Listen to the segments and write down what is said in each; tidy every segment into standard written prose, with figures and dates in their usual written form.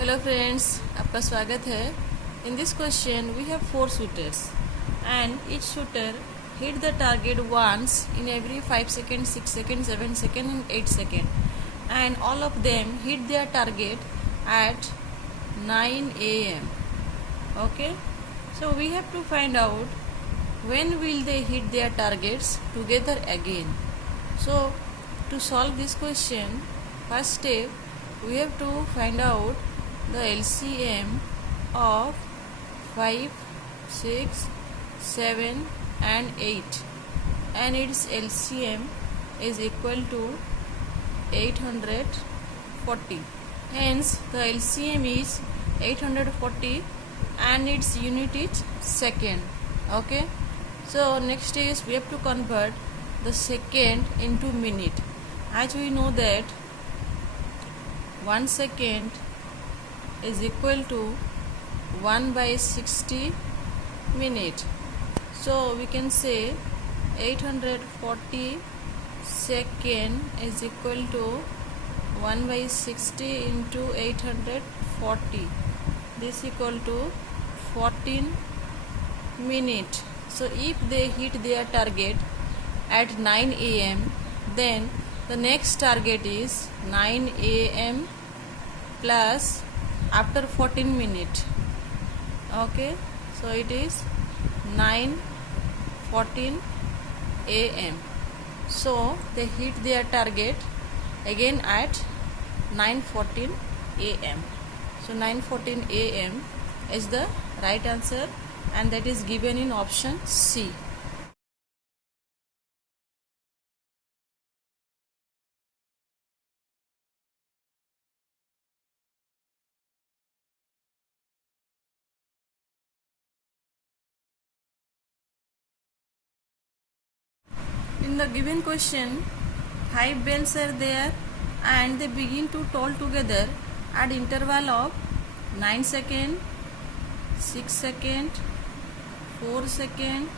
Hello friends, आपका स्वागत है। In this question we have 4 shooters and each shooter hit the target once in every 5 seconds, 6 seconds, 7 seconds and 8 seconds, and all of them hit their target at 9 a.m. Okay, so we have to find out when will they hit their targets together again. So to solve this question, first step we have to find out the LCM of 5, 6, 7 and 8, and its LCM is equal to 840. Hence the LCM is 840 and its unit is second. Okay, so next is we have to convert the second into minute. As we know that 1 second is equal to 1 by 60 minute. So we can say 840 second is equal to 1 by 60 into 840. This equal to 14 minute. So if they hit their target at 9 a.m., then the next target is 9 a.m. plus after 14 minutes. Okay, so it is 9:14 a.m. So they hit their target again at 9:14 a.m. So 9:14 a.m. is the right answer, and that is given in option C. In the given question, 5 bells are there and they begin to toll together at interval of 9 second, 6 second, 4 second,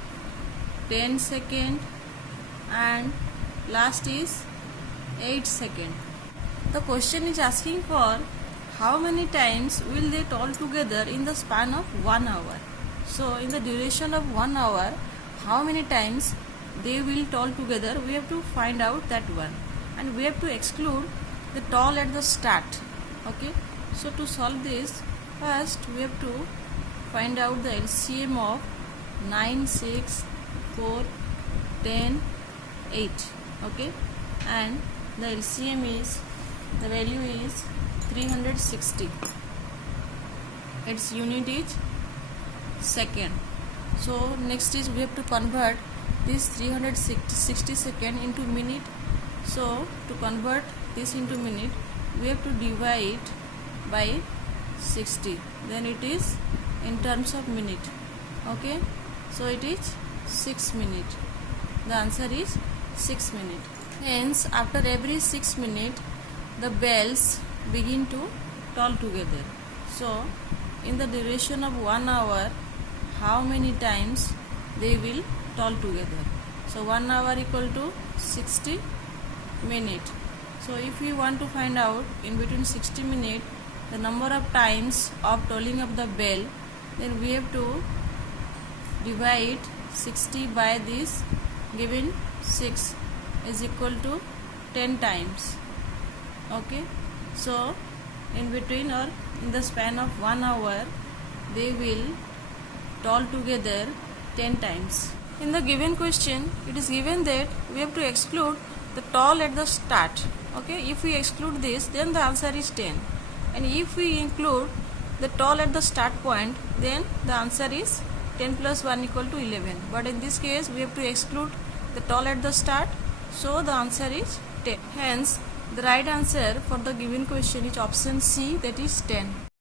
10 second and last is 8 second. The question is asking for how many times will they toll together in the span of 1 hour. So in the duration of 1 hour, how many times they will toll together, we have to find out that one, and we have to exclude the toll at the start. Okay, so to solve this, first we have to find out the LCM of 9, 6, 4, 10, 8. Okay, and the LCM is, the value is 360. Its unit is second. So next is we have to convert this 360 second into minute. So to convert this into minute, we have to divide by 60, then it is in terms of minute. Okay, so it is 6 minutes. The answer is 6 minutes. Hence after every 6 minutes the bells begin to toll together. So in the duration of 1 hour, how many times they will toll together? So 1 hour equal to 60 minutes. So if we want to find out in between 60 minutes the number of times of tolling of the bell, then we have to divide 60 by this given 6 is equal to 10 times. Okay, so in between or in the span of 1 hour they will toll together 10 times. In the given question, it is given that we have to exclude the toll at the start. Okay, if we exclude this, then the answer is 10, and if we include the toll at the start point, then the answer is 10 plus 1 equal to 11. But in this case we have to exclude the toll at the start, so the answer is 10. Hence the right answer for the given question is option C, that is 10.